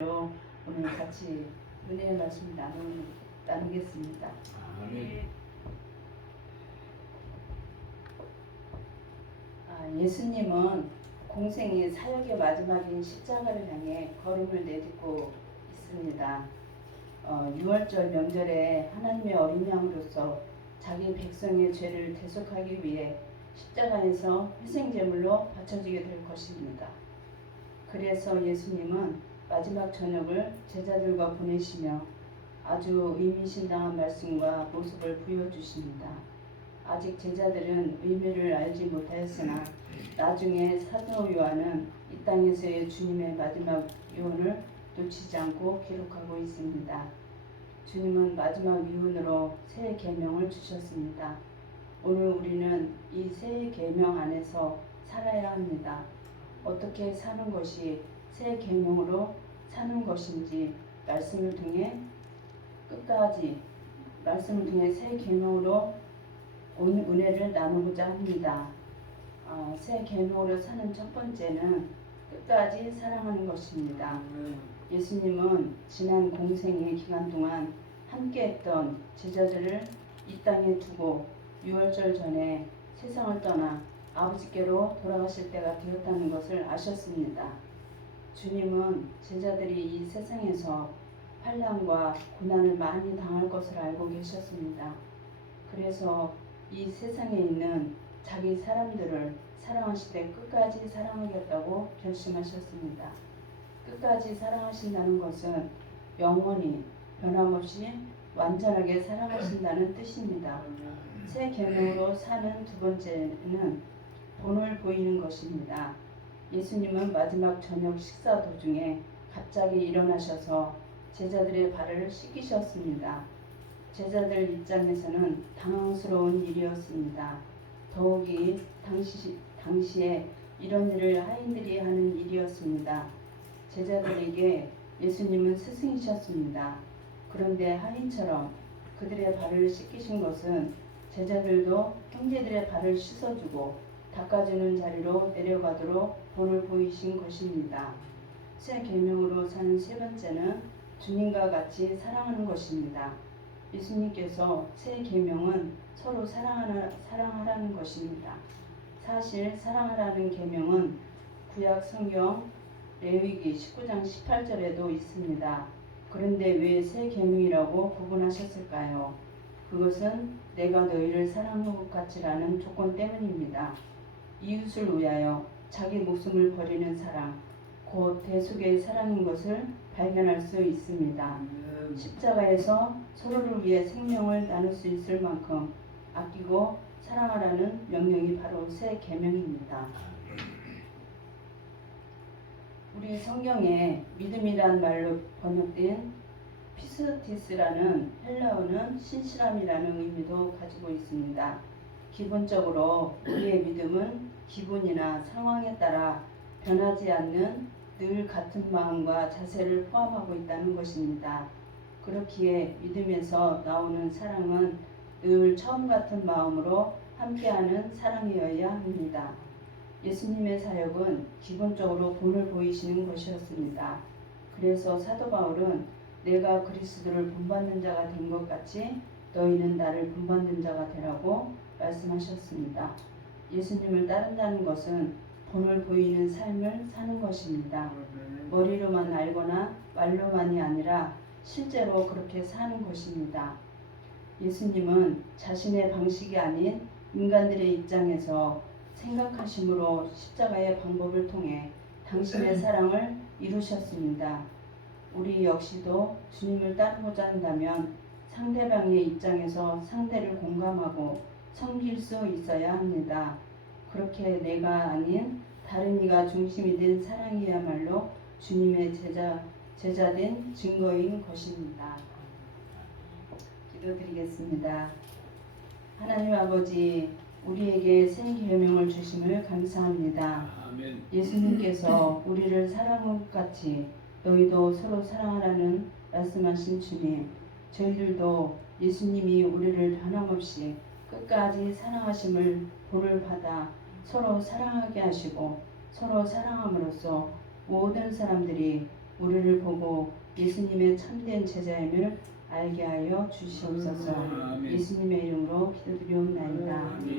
오늘 같이 은혜의 말씀 나누겠습니다. 예수님은 공생의 사역의 마지막인 십자가를 향해 걸음을 내딛고 있습니다. 6월절 명절에 하나님의 어린 양으로서 자기 백성의 죄를 대속하기 위해 십자가에서 희생제물로 바쳐지게 될 것입니다. 그래서 예수님은 마지막 저녁을 제자들과 보내시며 아주 의미심장한 말씀과 모습을 보여주십니다. 아직 제자들은 의미를 알지 못하였으나 나중에 사도 요한은 이 땅에서의 주님의 마지막 유언을 놓치지 않고 기록하고 있습니다. 주님은 마지막 유언으로 새 계명을 주셨습니다. 오늘 우리는 이 새 계명 안에서 살아야 합니다. 어떻게 사는 것이 새 계명으로 사는 것인지 말씀을 통해 새 계명으로 은혜를 나누고자 합니다. 새 계명으로 사는 첫 번째는 끝까지 사랑하는 것입니다. 예수님은 지난 공생의 기간 동안 함께했던 제자들을 이 땅에 두고 6월절 전에 세상을 떠나 아버지께로 돌아가실 때가 되었다는 것을 아셨습니다. 주님은 제자들이 이 세상에서 환난과 고난을 많이 당할 것을 알고 계셨습니다. 그래서 이 세상에 있는 자기 사람들을 사랑하시되 끝까지 사랑하겠다고 결심하셨습니다. 끝까지 사랑하신다는 것은 영원히 변함없이 완전하게 사랑하신다는 뜻입니다. 새 계명으로 사는 두 번째는 본을 보이는 것입니다. 예수님은 마지막 저녁 식사 도중에 갑자기 일어나셔서 제자들의 발을 씻기셨습니다. 제자들 입장에서는 당황스러운 일이었습니다. 더욱이 당시에 이런 일을 하인들이 하는 일이었습니다. 제자들에게 예수님은 스승이셨습니다. 그런데 하인처럼 그들의 발을 씻기신 것은 제자들도 형제들의 발을 씻어주고 닦아주는 자리로 내려가도록 본을 보이신 것입니다. 새 계명으로 사는 세 번째는 주님과 같이 사랑하는 것입니다. 예수님께서 새 계명은 서로 사랑하라는 것입니다. 사실 사랑하라는 계명은 구약 성경 레위기 19장 18절에도 있습니다. 그런데 왜 새 계명이라고 구분하셨을까요? 그것은 내가 너희를 사랑한 것 같이라는 조건 때문입니다. 이웃을 위하여 자기 목숨을 버리는 사랑, 곧 대속의 사랑인 것을 발견할 수 있습니다. 십자가에서 서로를 위해 생명을 나눌 수 있을 만큼 아끼고 사랑하라는 명령이 바로 새 계명입니다. 우리 성경에 믿음이란 말로 번역된 피스티스라는 헬라어는 신실함이라는 의미도 가지고 있습니다. 기본적으로 우리의 믿음은 기분이나 상황에 따라 변하지 않는 늘 같은 마음과 자세를 포함하고 있다는 것입니다. 그렇기에 믿음에서 나오는 사랑은 늘 처음 같은 마음으로 함께하는 사랑이어야 합니다. 예수님의 사역은 기본적으로 본을 보이시는 것이었습니다. 그래서 사도 바울은 내가 그리스도를 본받는 자가 된 것 같이 너희는 나를 본받는 자가 되라고 말씀하셨습니다. 예수님을 따른다는 것은 본을 보이는 삶을 사는 것입니다. 머리로만 알거나 말로만이 아니라 실제로 그렇게 사는 것입니다. 예수님은 자신의 방식이 아닌 인간들의 입장에서 생각하심으로 십자가의 방법을 통해 당신의 사랑을 이루셨습니다. 우리 역시도 주님을 따르고자 한다면 상대방의 입장에서 상대를 공감하고 섬길 수 있어야 합니다. 그렇게 내가 아닌 다른 이가 중심이 된 사랑이야말로 주님의 제자된 증거인 것입니다. 기도드리겠습니다. 하나님 아버지, 우리에게 새 계명을 주심을 감사합니다. 아멘. 예수님께서 우리를 사랑한 것 같이 너희도 서로 사랑하라는 말씀하신 주님, 저희들도 예수님이 우리를 변함없이 끝까지 사랑하심을 본을 받아 서로 사랑하게 하시고 서로 사랑함으로써 모든 사람들이 우리를 보고 예수님의 참된 제자임을 알게 하여 주시옵소서. 아멘. 예수님의 이름으로 기도드리옵나이다.